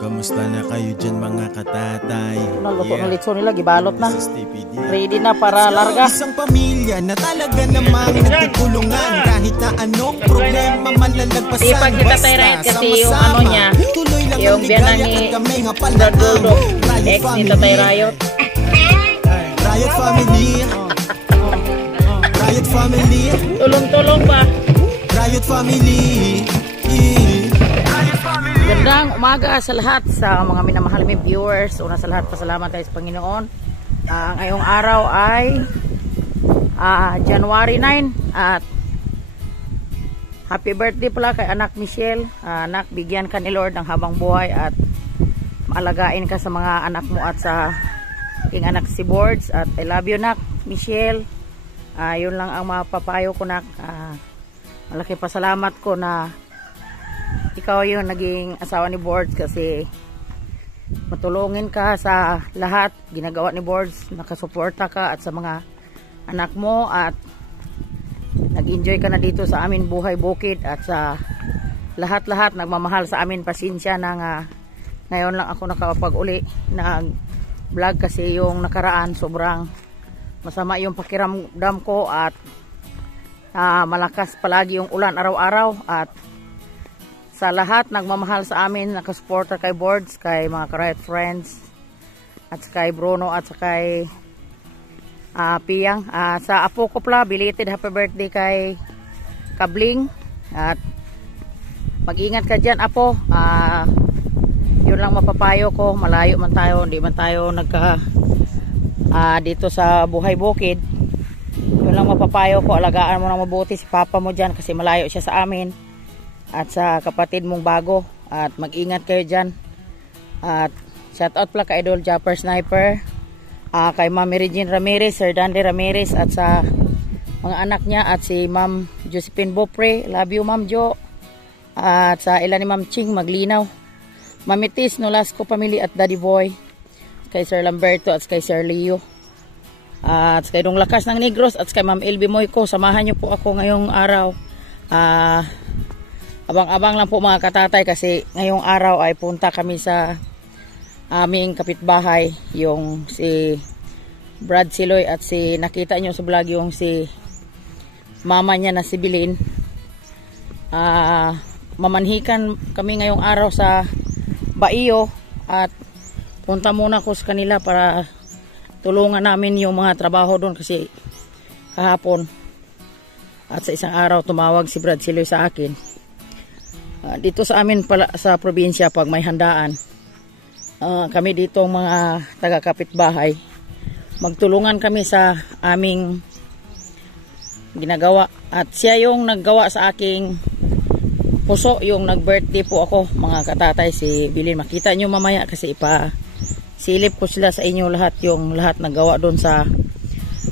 Kamusta na kayo dyan mga katatay? Naluto ng litso nila, gibalot na. Ready na para larga. Isang pamilya na talaga namang nagtutulungan. Kahit na anong problema malalagpasan. Ipag kita tayo kasi yung ano niya, yung biyanan ni Dardulo, ex ni Tatay Riot. Riot family. Riot family. Tulong-tulong ba? Riot family. Gandang umaga sa lahat sa mga minamahal mong viewers. Una sa lahat, pasalamat tayo sa Panginoon. Ngayong araw ay January 9 at happy birthday pala kay anak Michelle. Anak, bigyan ka ni Lord ng habang buhay at maalagaan ka sa mga anak mo at sa aking anak si Boards. At I love you, nak Michelle. Yun lang ang mapapayo ko, nak. Malaki pasalamat ko na ikaw yung naging asawa ni Boards kasi matulungin ka sa lahat ginagawa ni Boards, nakasuporta ka at sa mga anak mo at nag-enjoy ka na dito sa amin buhay bukid at sa lahat-lahat nagmamahal sa amin. Pasensya na ngayon lang ako nakapag-uli nag vlog kasi yung nakaraan sobrang masama yung pakiramdam ko at malakas palagi yung ulan araw-araw. At sa lahat nagmamahal sa amin, nakasuporta kay Boards, kay mga Riot friends, at kay Bruno, at kay Piyang. Sa apo ko pala, belated happy birthday kay Kabling. At mag-ingat ka dyan, apo. Yun lang mapapayo ko. Malayo man tayo, hindi man tayo dito sa buhay bukid. Yun lang mapapayo ko. Alagaan mo nang mabuti si papa mo dyan kasi malayo siya sa amin. At sa kapatid mong bago. At mag-ingat kayo dyan. At shout out pala kay Idol Japper Sniper, kay Ma'am Regine Ramirez, Sir Danley Ramirez, at sa mga anak niya, at si Ma'am Josephine Bopre. Love you, Ma'am Jo. At sa ilan ni Ma'am Ching Maglinaw, Mamitis Nolasco Family at Daddy Boy, kay Sir Lamberto at kay Sir Leo, at kay Dong Lakas ng Negros, at kay Ma'am Elby Moyko. Samahan niyo po ako ngayong araw. Abang-abang lang po mga katatay kasi ngayong araw ay punta kami sa aming kapitbahay, yung si Brad Siloy, at si nakita nyo sa vlog yung si mama niya na si Bilin. Mamanhikan kami ngayong araw sa Baiyo at punta muna ko sa kanila para tulungan namin yung mga trabaho doon kasi kahapon at sa isang araw tumawag si Brad Siloy sa akin. Dito sa amin pala sa probinsya, pag may handaan, kami dito mga taga-kapitbahay, magtulungan kami sa aming ginagawa. At siya yung naggawa sa aking puso, yung nag-birthday po ako mga katatay, si Bilin. Makita nyo mamaya kasi ipasilip ko sila sa inyo lahat, yung lahat naggawa doon sa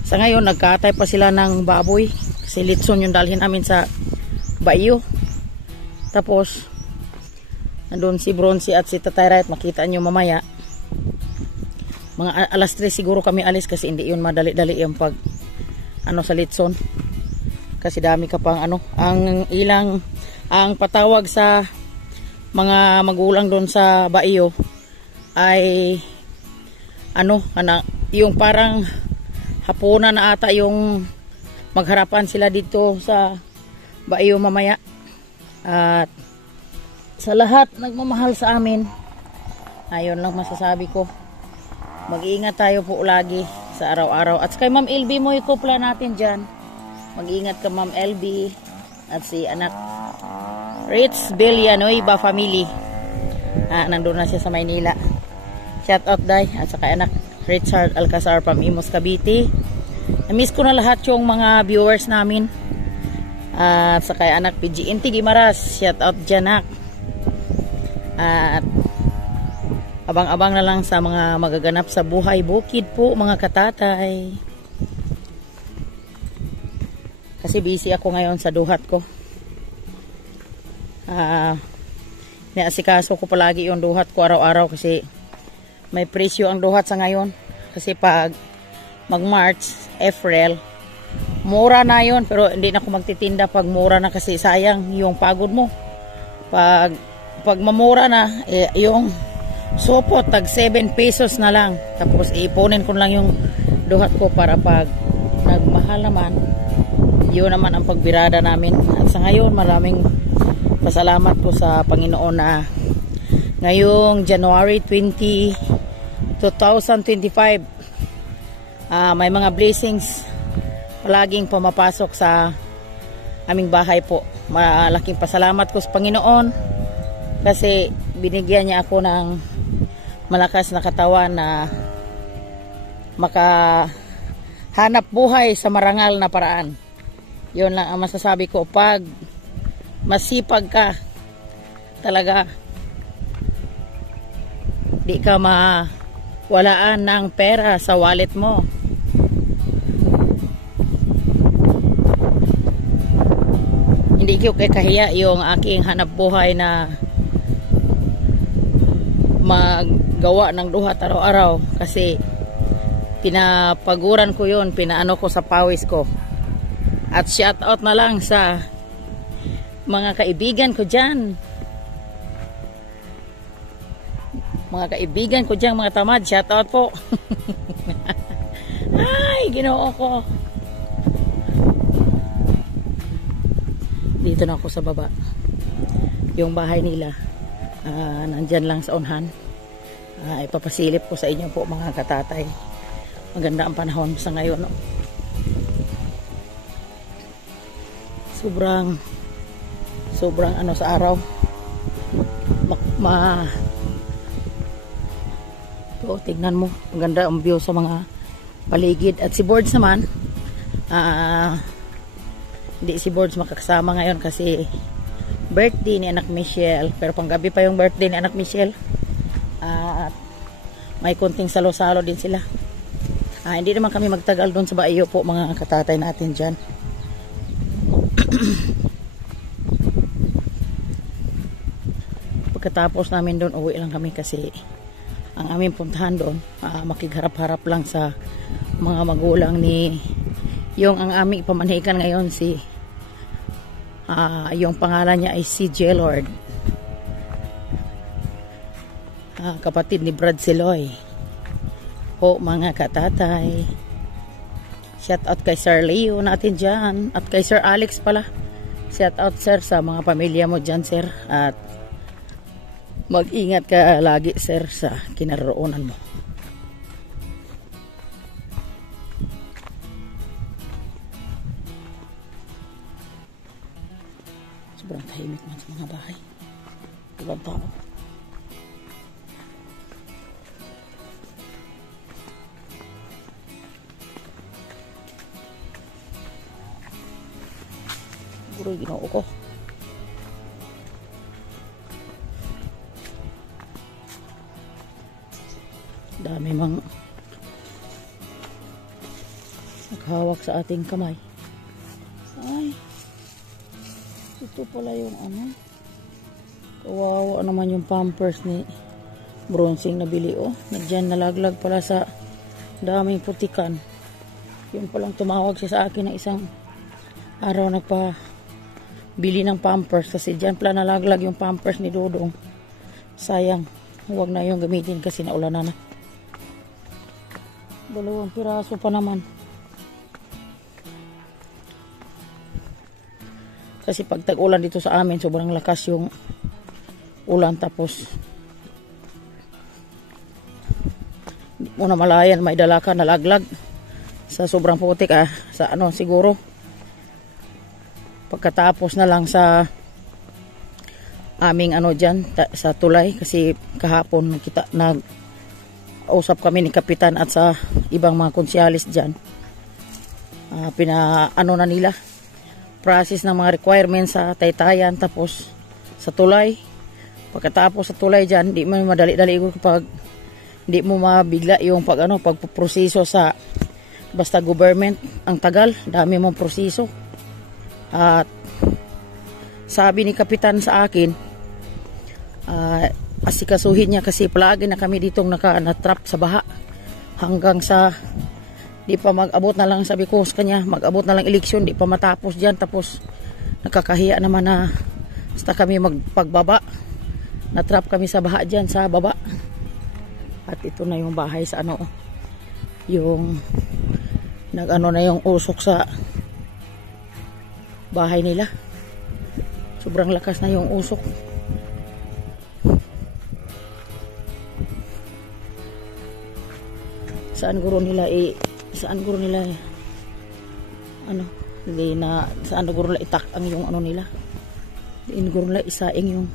ngayon nagkatay pa sila ng baboy kasi litson yung dalhin namin sa Baiyo. Tapos nandun si Bronzy at si Tatay Riot, makita nyo mamaya. Mga alas 3 siguro kami alis kasi hindi yun madali-dali yung pag sa litson. Kasi dami ka pang ang patawag sa mga magulang doon sa Baiyo ay yung parang hapunan na ata yung magharapan sila dito sa Baiyo mamaya. At sa lahat nagmamahal sa amin, ayun lang masasabi ko, mag-iingat tayo po lagi sa araw-araw. At kay Ma'am LB mo ikupla natin dyan, mag-iingat ka Ma'am LB, at si anak Rich Villanoiba family, nandun na siya sa Maynila. Shout out day. At saka anak Richard Alcazar from Imos Cavite. Na-miss ko na lahat yung mga viewers namin. At saka anak PG Gimaras, shout out dyan, nak. At abang-abang na lang sa mga magaganap sa buhay bukid po mga katatay. Kasi busy ako ngayon sa duhat ko. Niasikaso ko palagi yung duhat ko araw-araw kasi may presyo ang duhat sa ngayon. Kasi pag mag-March, April, mura na yon, pero hindi na ako magtitinda pag mura na kasi sayang yung pagod mo. Pag mamura na, yung supot, tag 7 pesos na lang. Tapos iipunin ko lang yung duhat ko para pag nagmahal naman, yun naman ang pagbirada namin. At sa ngayon, maraming pasalamat ko sa Panginoon na ngayong January 20, 2025, may mga blessings palaging pumapasok sa aming bahay po. Malaking pasalamat ko sa Panginoon kasi binigyan niya ako ng malakas na katawan na makahanap buhay sa marangal na paraan. Yun lang ang masasabi ko. Pag masipag ka talaga, di ka mawalaan ng pera sa wallet mo. Hindi ko kahiya yung aking hanap buhay na maggawa ng duhat araw-araw kasi pinapaguran ko yun, pinaano ko sa pawis ko. At shout out na lang sa mga kaibigan ko dyan, mga tamad, shout out po. Ay, Ginoo ko. Dito na ako sa baba. Yung bahay nila nandyan lang sa unhan. Ipapasilip ko sa inyo po mga katatay. Maganda ang panahon sa ngayon, no? Sobrang ano sa araw. Tignan mo, maganda ang view sa mga paligid. At si Boards naman, hindi si Boards makakasama ngayon kasi birthday ni anak Michelle. Pero panggabi pa yung birthday ni anak Michelle. At may konting salo-salo din sila. Hindi naman kami magtagal doon sa Baio po mga katatay natin dyan. Pagkatapos namin doon, uwi lang kami kasi ang aming puntahan doon, makigharap-harap lang sa mga magulang ni yung ang aming pamanhikan ngayon si yung pangalan niya ay si J. Lord, kapatid ni Brad Siloy po mga katatay. Shout out kay Sir Leo natin dyan at kay Sir Alex pala. Shout out sir sa mga pamilya mo dyan sir, at mag-ingat ka lagi sir sa kinaroroonan mo. Sobrang tahimik man sa mga bahay. Ibang tao. Siguro Ginoo ko. Dami mang naghawak sa ating kamay. Ay, ito pala yung ano, kawawa naman yung pampers ni Bronsing nabili. Nadyan nalaglag pala sa daming putikan. Yun palang tumawag siya sa akin na isang araw, nagpabili ng pampers kasi dyan pala nalaglag yung pampers ni Dodong. Sayang, huwag na yung gamitin kasi naulanan na. 2 piraso pa naman. Kasi pag tag-ulan dito sa amin, sobrang lakas yung ulan, tapos hindi mo na malayan, may dala ka nalaglag sa sobrang putik sa ano siguro pagkatapos na lang sa aming ano dyan sa tulay, kasi kahapon kita nag-usap kami ni Kapitan at sa ibang mga konsyalis dyan. Pinaano na nila process ng mga requirements sa Taytayan, tapos sa tulay. Pagkatapos sa tulay dyan, di mo madali-dali kapag di mo mabigla yung pagpuproseso sa basta government. Ang tagal, dami mong proseso. At sabi ni Kapitan sa akin, asikasuhin niya kasi palagi na kami ditong natrap sa baha hanggang sa di pa mag-abot na lang, sabi ko sa kanya, mag-abot na lang eleksyon, di pa matapos dyan. Tapos nakakahiya naman na Basta kami magpagbaba. Natrap kami sa baha dyan sa baba. At ito na yung bahay sa ano. Yung nag-ano na yung usok sa bahay nila. Sobrang lakas na yung usok. Saan guro nila ano, hindi na saan guro nila itak ang yung ano nila. Hindi guro nila isaing yung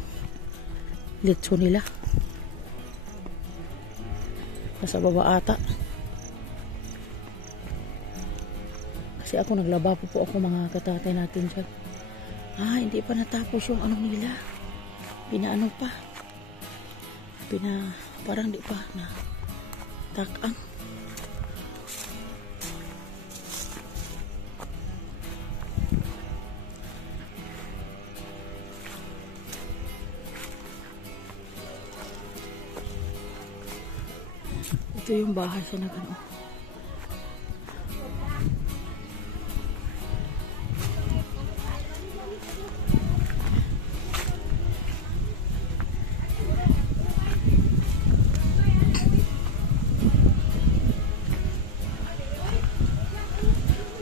litso nila. Nasa baba ata. Kasi ako naglaba po ako mga katatay natin dyan. Hindi pa natapos yung ano nila. Pinaano pa. Parang di pa na takang. Ito yung bahay sa nagano.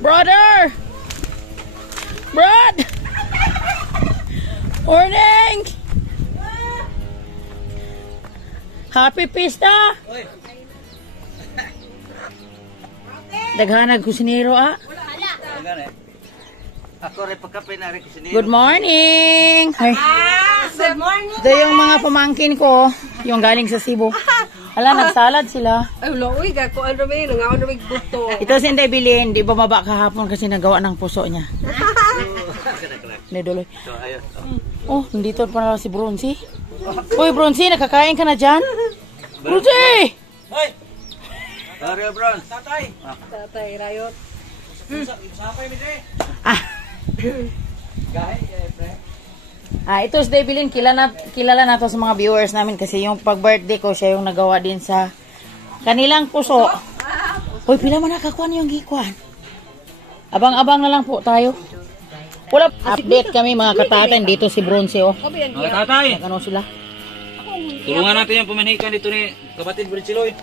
Brother! Brad! Morning! Happy Pista! Daghanag kusinero Ako rin pagkape na rin kusinero. Good morning! Ay, Good morning. ito yung mga pamangkin ko, yung galing sa Cebu. Hala, nagsalad sila. Ay, uy, gako, ano ba yun? Nga, ano ba yung buto? Ito si Inday Bilin, di bumaba kahapon kasi nagawa ng puso niya. Neduloy. So, ayun. Oh, nandito pa na si Bronzy. Uy, Bronzy, nakakain ka na dyan? Bronzy! Hoy! Sorry, Bron. Tatay. Tatay, Rayot. Ito si Debilin, kilala na to sa mga viewers namin kasi yung pag-birthday ko, siya yung nagawa din sa kanilang puso. Uy, pila man nakakuha yung gikuan. Abang-abang na lang po tayo. Wala update kami mga katatay dito si Bronze oh. Mga tatay. Ano sila? Tulungan natin yung pamanikan dito ni kapatid Bridgeloy.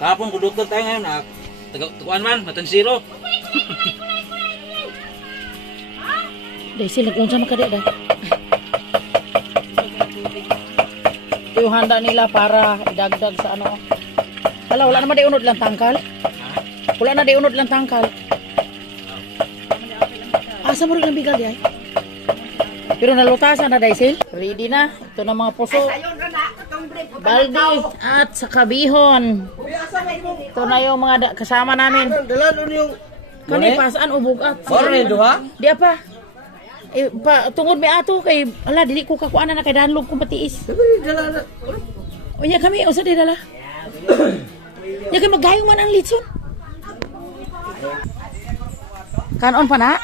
Kahapon ko doktor tayo ngayon. Tukuan man, matansiro. Dahil sila kung saan makadada. Ito yung handa nila para idagdag sa ano. Wala naman di unod lang tangkal. Wala na di unod lang tangkal. Asa mo rin ang bigal di ay? Pero nalutasan na dahil ready na. Ito na mga puso. Baldi at sa kabihon. Ito na yung mga kasama namin. Kanipasaan o bugat. Di apa? Tungod may ato kay ala dili ko kakuana na kay danlog kung patiis. Unya kami usa di dala. Ya kay magayong man ang litson. Kanon pa na?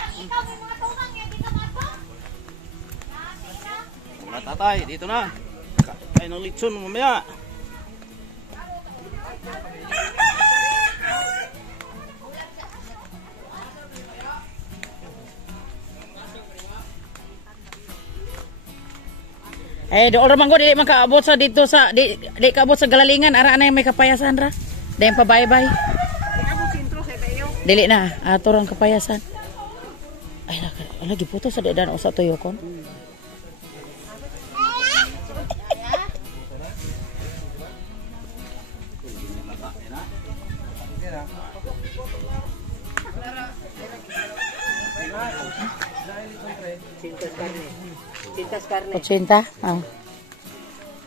Mga tatay, dito na. Kain ng litson mamaya. Doon ramang ko, di makaabot sa dito sa, di kaabot sa Galalingan, ara na yung may kapayasan ra. Dahil pa bye-bye. Dili na, ato rang kapayasan. Ay, lagi puto sa dedan o sa tuyokon. Cinta.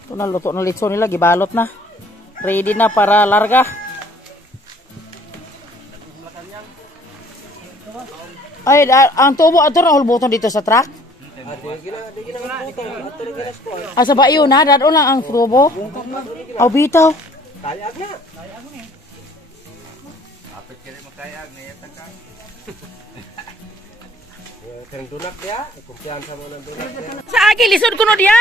Ito na, luto na litso nila, gibalot na. Ready na para larga. Ay, ang tubo ato na hulbuton dito sa truck. Sa bayo na, dadon lang ang tubo. Aw bitaw. Kayag na. Apit ka rin makayag, nayata ka. Kang dunak dia, kumpiyansa mo ng dunak dia. Sa agi, lisod ko no diya.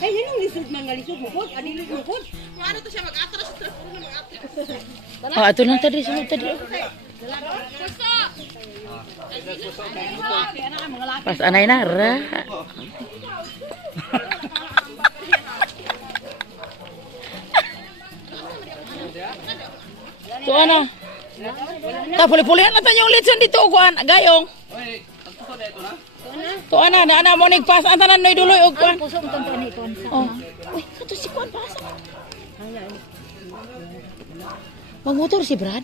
Ay, yun yung lisod na nga lisod mo po. Ano yung lisod mo po? Ano to siya mag-atras? Ito lang tadi, sunod tadi. Pas anay na, ra. So ano? Puli-pulihan natin yung litson dito, kuan, gayong. To ana na mo nig pas ang tanan noy duloy og kuan. Puso mo tonton ni kon. Oh. Uy, kato si kuan pas. Magmotor si Brad?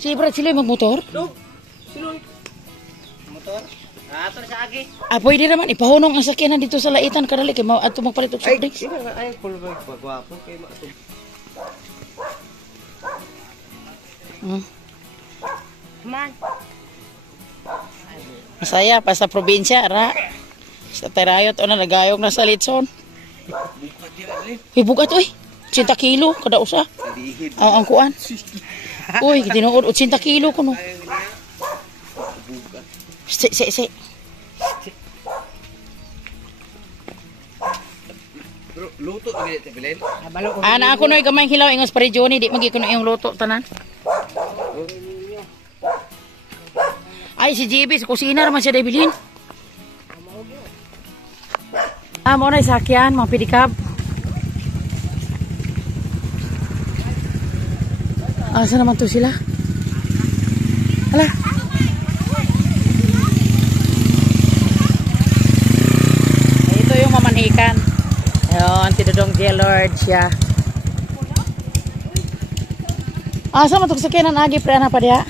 Si Brad sila magmotor? Motor? Ato sa agi. Ah, pwede naman ipahunong ang sakyanan dito sa laitan kadali kay mao ato magpalit og soft drinks. Ay, full bag pagwapo kay maato. Man. Masaya pa sa probinsya, ra. Sa Terayot o na nagayog na sa litson. Bugat oy. 80 kilo kada usa. Ang kuan. Uy, tinuod 80 kilo kuno. Si. Bro, luto lagi ti bilen. Ana ako noy gamay hilaw ingos pare Johnny, di magi kuno yung luto tanan. Ay si JB sa kusina naman siya daybilin. Mo na sakyan, mga pedicab. Asa naman to sila? Hala. Ito yung mamanhikan. Ayun, Tidodong J-Lord siya. Asa man to sakyanan agi pre ana pa diha?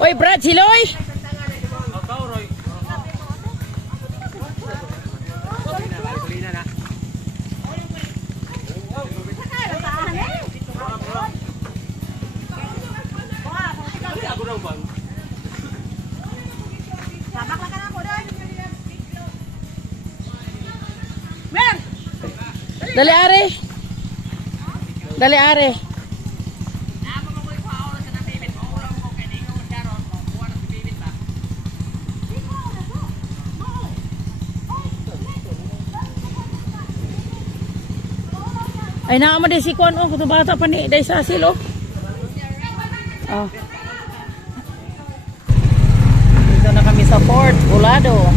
Oy, Brad, siloy! Dali are. Dali are. Ay naama din si Kwan oh, kuto bata pa ni day sa asil oh. Oh. Dito na kami sa Port Bulado.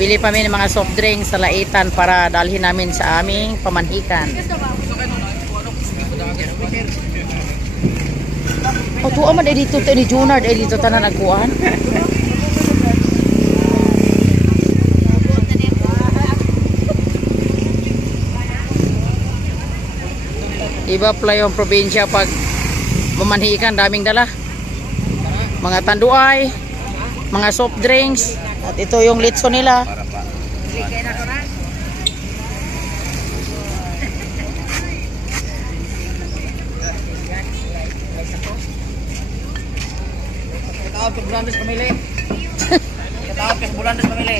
Bili pa kami ng mga soft drinks sa laitan para dalhin namin sa aming pamanhikan. O, tuwa man dito ni Junard, dito tanan nagkuhan. Iba pala yung probinsya pag mamanhikan, daming dala. Mga tanduay, mga soft drinks. At ito yung litso nila. Katawag ka bulandas pamili. Katawag ka bulandas pamili.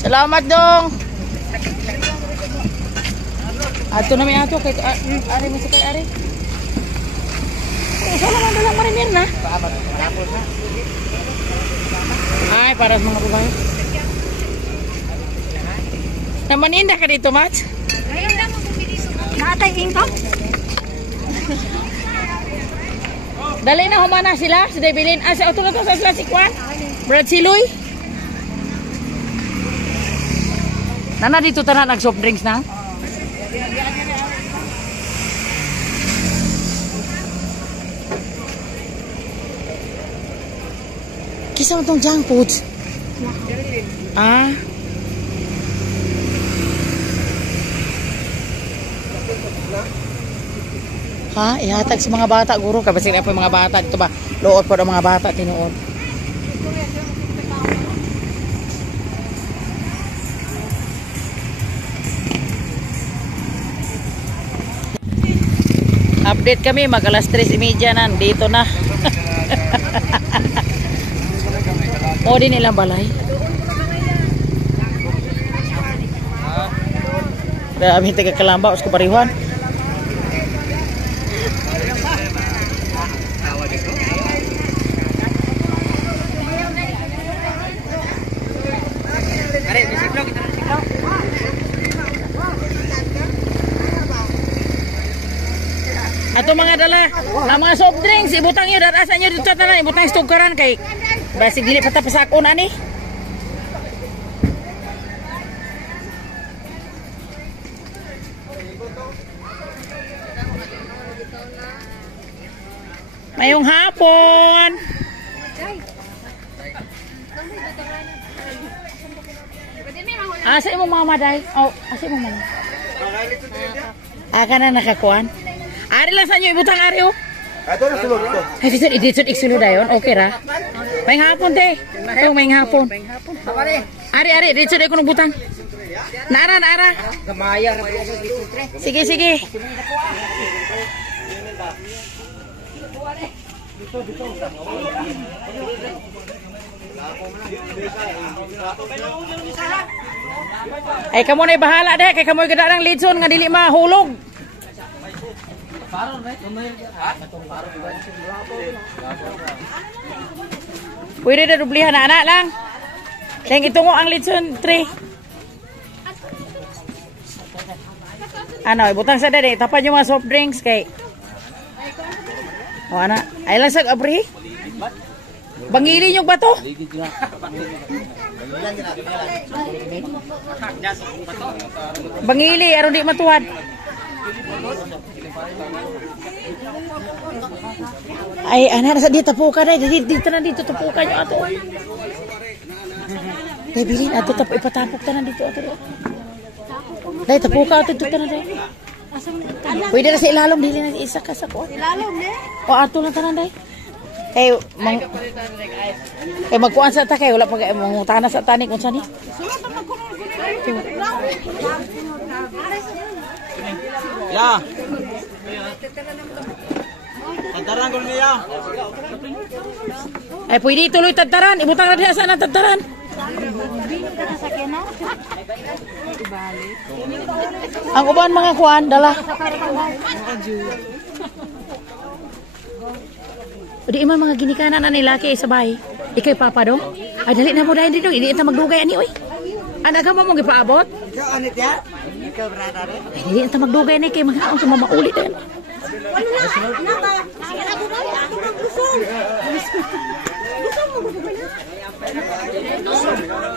Salamat dong. Ato na may ato kay ari mo sa kay ari. Sama man dalang marimir na. Ay, para sa mga babae. Namaninda ka dito, Mats? Naatay ingko? Dali na humana sila, si Debilin. Ah, sa auto na to sa sila si Kwan. Brad Siloy. Nana dito tanan nag soft drinks na? Kisa mo tong junk food? Ah? Ha? Ihatag sa mga bata, guro. Kasi nga po yung mga bata. Dito ba? Loot po ng mga bata, tinuod. Update kami, mag alas 3:30 na. Dito na. O, di nilang balay. Grabe, taga Kalamba. Os ko parihuan. Ato mga dala, ang mga soft drinks, ibutang nyo, darasan nyo dito na, ibutang stugkaran kay basig dili patapasakon ani. Mayong hapon. Asa imong mama day? Oh, asa imong mama? Ka na nakakuan. Ari lang sa inyo, ibutang ari o. Ito na sulod ito. Ay, dito iksulod dayon. Okay ra. May hapon te. Ito, may hapon. Ari, dito ko nung butang. Naara. Gamaya. Sige. Ay, kamo na'y bahala deh. Kay kamo'y gada ng lidson nga dili mahulog. Pwede na dublihan na anak lang. Dahil itungo ang lidson 3. Ano, ibutang sa dede. Tapan yung mga soft drinks kay. O anak. Ay lang sag abri. Bangili nyo ba to? Bangili, aron di matuwad. Ay, anak, nasa dito tapukan na. Dito na dito tapukan nyo ato. Dahil bilin, ato ipatapok ta na dito ato. Dahil tapukan ato dito na dahil. Pwede na sa ilalom, dili na isa ka sa ko. Ilalom ne? O ato na tanan dahil. Kay magkuan sa ta kay wala pag mangutana sa tani kung saan ni. Ya. Tataran ko niya. Ay pwede tuloy tataran, ibutang na diha sa nang tataran. Ang uban mga kuan dala. Di man mga ginikanan na nila kay sa bahay. Ikay papa dong. Ay dali na mo dahil dito. Hindi ita magdugay ani oy. Anak ka mo mong ipaabot? Ikaw anit ya? Ikaw brother. Ay dili ita magdugay ni kay maghaon sa mamauli din.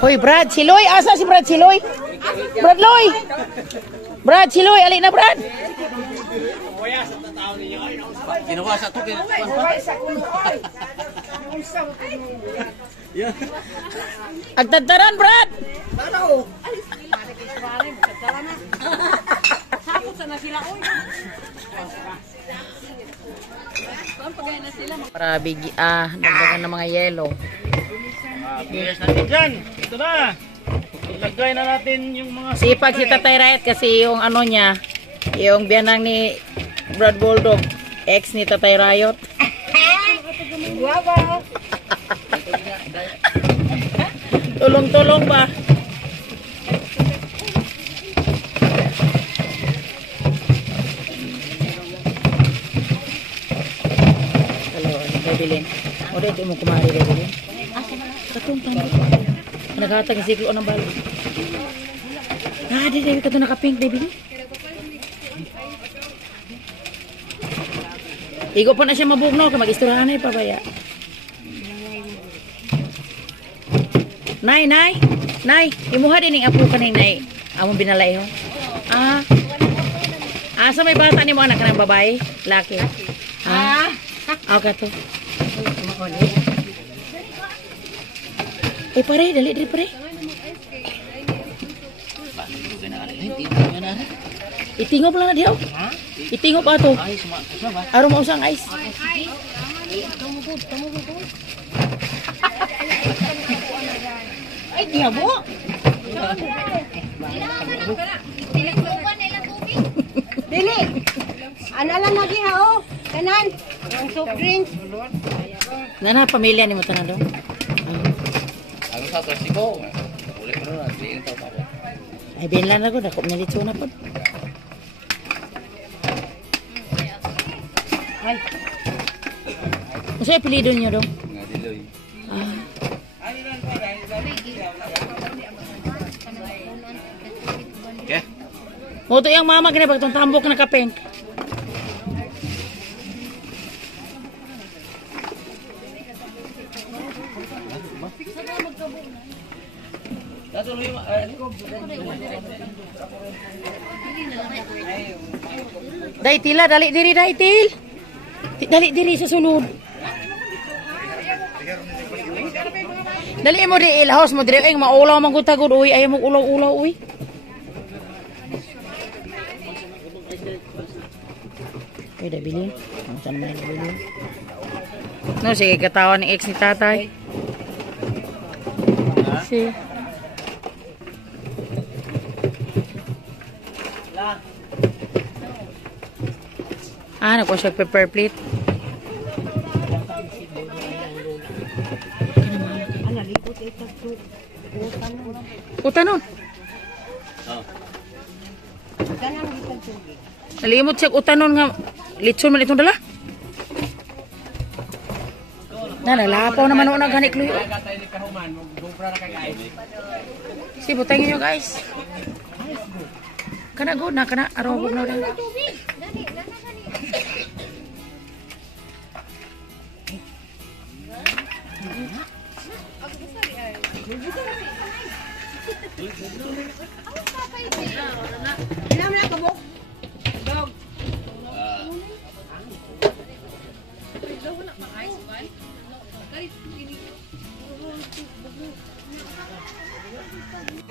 Hoy Brad, Siloy, asa si Brad Siloy? Brad Loy. Brad Siloy, ali na Brad. Ginawa sa to kay. Agtataran Brad. Para bigi dagdagan ng mga yelo. Bilis natin dyan. Ito na. Ilagay na natin yung mga... Sipag si Tatay Riot kasi yung ano niya, yung biyanang ni Brad Bulldog, ex ni Tatay Riot. Guwaba. Tulong-tulong ba? Hello, Bebilin. O dito mo kumari, Bebilin. Katong tanda. Naghatag si Siklo ng balo. Di ka ito nakapink, Bebilin. Igo pa na siya mabugno, kaya mag-isturahan na pabaya. Nay, imuha din yung apo ka ni Nay. Among binalay ho. Sa may bata ni mo anak ka ng babae? Laki? Okay to. Pare, dali dali pare. Itingop lang na diyaw. Itingop ato. Aron mo usang ice. Ay, tiyabo. Dili. Ano lang lagi ha, oh. Kanan. Ang soft drinks. Nana pamilya ni mo tanan do. Ano sa trasiko? Uli mo na, diin tao pa. Ay binlan na ko dako na litso na pod. Ay. Kasi apelyido niyo do. Nga diloy. Okay. Mo to yang mama kina bagtong tambok na kapeng. Dai tila dali diri dai til. Dali diri sa sulod. Dali mo di ilahos mo diri ang maulaw man gud tagod uy ay mo ulaw-ulaw uy. Ay da bilin. Ang san man bilin. No sige katawan ni ex ni tatay. Si. Ano ko siya pepper plate? Utanon. Nalimot siya utanon nga litson man itong dala. Nalapaw naman ako naghanik luyo. Si butay nyo guys. Kana good na kana arobog na rin.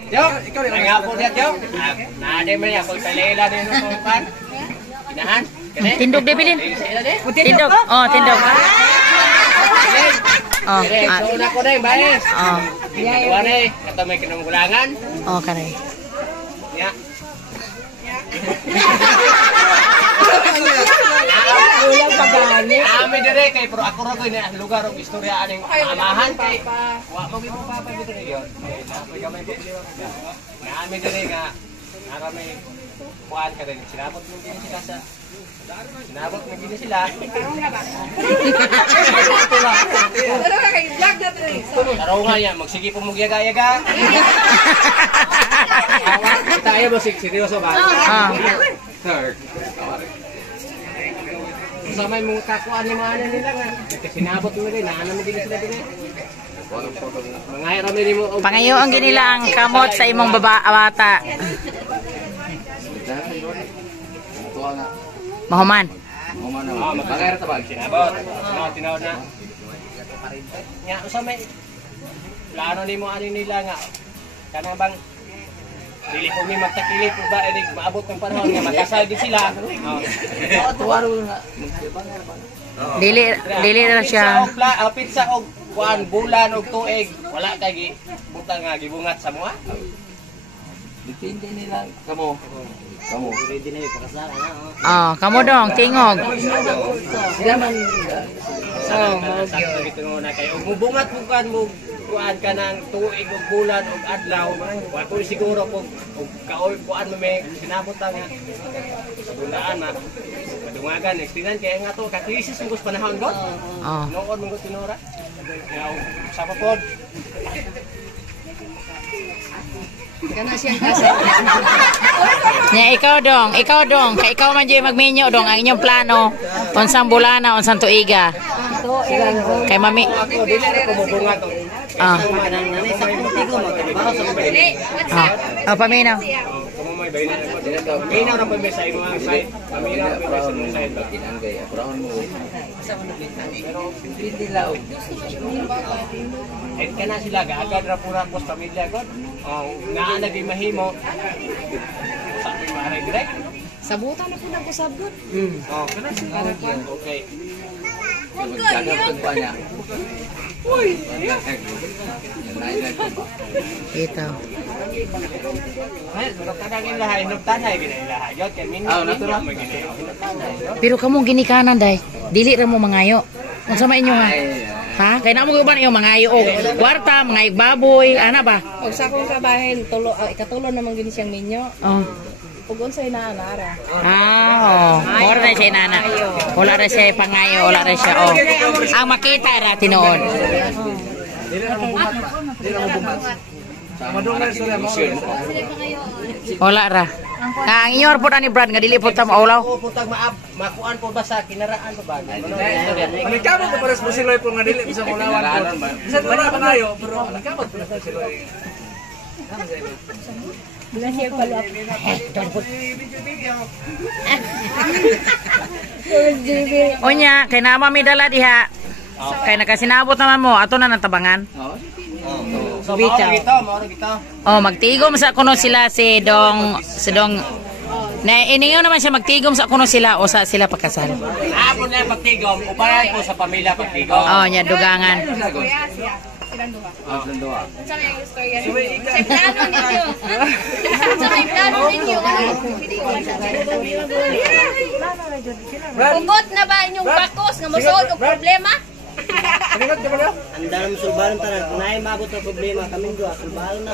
Yo, nga po diyan yo. Naade man ya kung palela din no pan. Inahan. Tindog de bilin. Tindog. Oh, tindog. Oh, So na ko dai bayes. oh. Wala kato may kinungkulangan. Oh, kanay. Ya. Ami dire kay pero ako ra ko ni lugar og istorya aning amahan kay wa mo gyud papa dito yon. Napay gamay ko diyo. Ami dire nga nara may kuan ka din sinabot mo din sila sa sinabot mo din sila. Tarunga ya magsige po mo yaga-yaga. Tayo ba seryoso ba? Third. Sa may mga kakuan ni mga nila nga. Sinabot mo rin, naano mo din sila din. Mga hirami ni mo. Pangayo ang ginila ang kamot sa imong bata. Mahuman. Magkakaira ta ba? Sinabot. Tinawad na. Nga, sa may plano ni mo ano nila nga. Kanang bang dili ko mi magtakili po ba enig maabot ng panahon nga magkasal din sila. Dili na siya. Pizza og kuan bulan og tuig wala kay butang nga gibungat sa mga. Depende nila kamo. Kamo ready na ipakasal na. Oh, kamo dong tingog. Sila man dito na kay og mubungat mo kan mo kuan ka ng tuig og bulan og adlaw wa ko siguro og kaoy kuan mo may sinabot nga bundaan na madungagan extinan kay nga to ka krisis mo panahon god noon mo tinora sa papod kana siyang kasa Nya ikaw dong, kay ikaw man jay magmenyo dong ang inyong plano unsang bulana, unsang tuiga. Kay mami. ako dili na ko mubungat Ah. Paminaw. Kumamay ba yun? Paminaw na pa may sa imong side. Paminaw na pa sa imong side. Ka na sila, agad ra pura po sa pamilya ko. Nga naging mahimo. Sa aking maray direct. Sabutan na po nagkusabot. Kana sila. Okay. Ito. Kadangin lahay, nagtanay ginailahay. Yot, kaya natural mo ginailahay. Pero kamong ginikanan day, dili ra mo mangayo. Unsa man inyo ha? Ha? Kay na mo uban iyo mangayo og kwarta, mga baboy, ana ba? Og sa akong kabahin, ikatulo naman gini siyang minyo. Oh. Ug unsay naanara. More na siya nana. Wala ra siya pangayo, wala ra siya. Oh. Ang makita ra tinuod. Wala ra. Ang inyo po ni Brad nga dili po ta maulaw. Putag makuan po ba sa kinaraan po ba? Nagkamot ko pares po sila po nga dili bisa mulawan po. Bisa ko na pangayo pero nagkamot po na sila. Wala siya pala. Onya, kay nama mi dala diha. Kay nakasinabot naman mo, ato na natabangan. So, mauro kita. Oh, magtigom sa kuno sila si Dong na iningaw naman siya magtigom sa kuno sila o sa sila pagkasal. Apon na pagtigom, uparay po sa pamilya pagtigom. Oh, nya dugangan. Silang duha. Silang duha. Sa may istorya ninyo. Sa plano ninyo. Sa may plano ninyo. Hugot na ba inyong bakos nga mosuod og problema? Anda na masulbahan tanan. Kunay mabot na problema kami duha. Sulbahan na.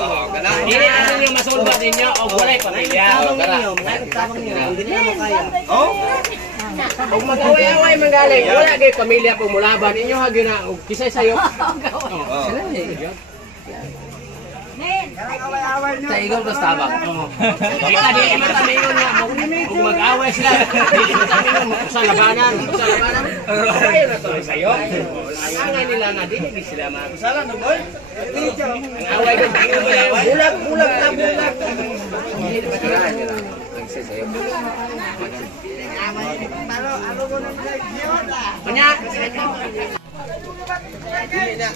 Dili na ninyo masulbad ninyo o walay pamilya. Tabang ninyo. Hindi na mo kaya. Kung mag-away-away manggaling, wala kay pamilya po mulaban. Inyo hagi na, kisay sayo. Sa igaw to stabak. Kita di naman tamingon nga. Kung mag-away sila, di naman tamingon mo sa labanan. Sa labanan. Ayaw na to sayo. Langay nila na, di naging sila makusalan. Ang away ko, bulag na bulag. Kanya.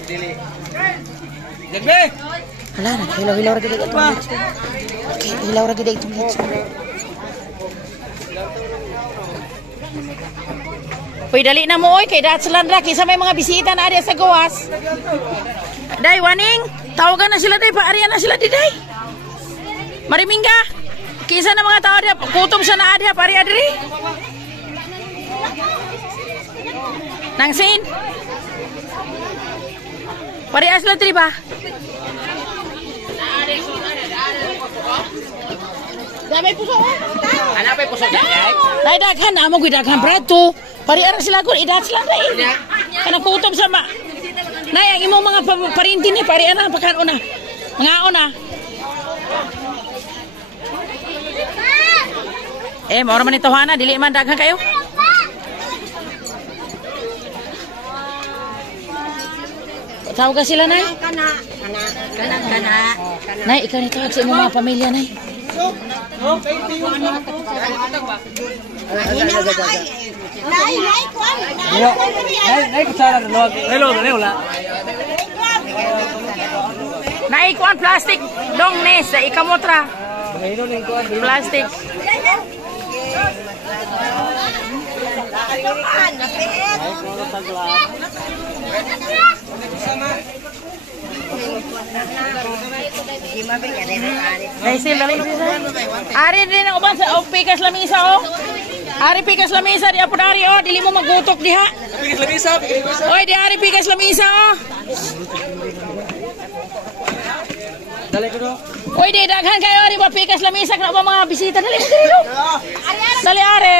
Dili. Jagbe. Hala na, hilaw-hilaw ra gid itong leche. Okay, hilaw ra gid itong leche. Uy, dali na mo oy kay Datslan ra kaysa may mga bisita na ari sa gawas. Day waning, tawagan na sila day, paarian na sila di day. Marimingga. Kisa na mga tao diya, kutom sa na diya, paari adri. Nangsin. Pari asla tri ba? Dami puso. Ana pa puso dai. Dai daghan na mo gid daghan prato. Pari ara sila ko idats lang dai. Kana kutom sa ma. Nay ang imong mga parinti ni pari ana pakan una. Nga una. Maura man ito hana, dili man daghan kayo. Tawag ka sila, Nay? Kana. Nay, ikaw ni tawag sa imong mga pamilya, Nay. Nay, kuan plastic dong nes sa ikamotra. Plastic. Ari din ang uban sa pikas lamisa oh. Ari pikas lamisa di apod ari oh, dili mo magutok diha. Pikas lamisa. Oy, di ari pikas lamisa oh. Dali ko do. Oy, di daghan kayo ari ba pikas lamisa kana ba mga bisita dali mo dili do. Dali ari.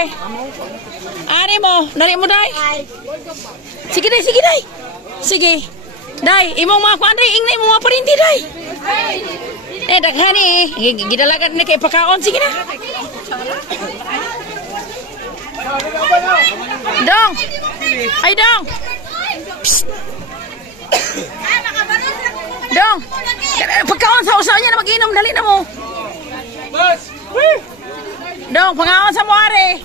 Ari mo, dali mo dai. Sige dai, sige dai. Sige. Dai, imong mga kuan dai, ingnay mo mga parinti dai. Daghani, gidalagan ni kay pakaon, sige na. Dong. Ay dong. Dong. Pagkaon sa usaw niya na mag-inom, dali na mo. Dong, pangaon sa muari.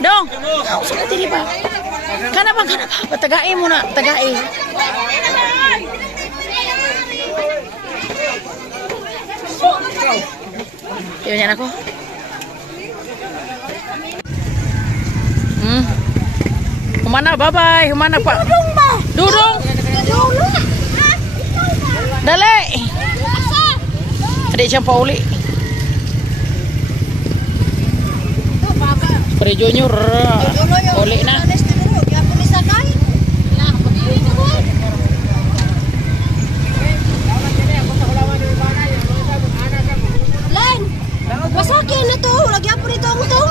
Dong. Usaw na tili ba? Kana ba? Patagain mo na, tagain. Yun yan ako. Humana, bye-bye. Humana pa. Dudong ba? Dudong. Dali. Ada siyang pauli. Pre Junior. Uli na. Len, masakyan na to. Lagyan po nito ang ito.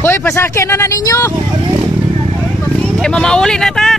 Hoy, pasakyan na ninyo. Kaya mamauli na ta.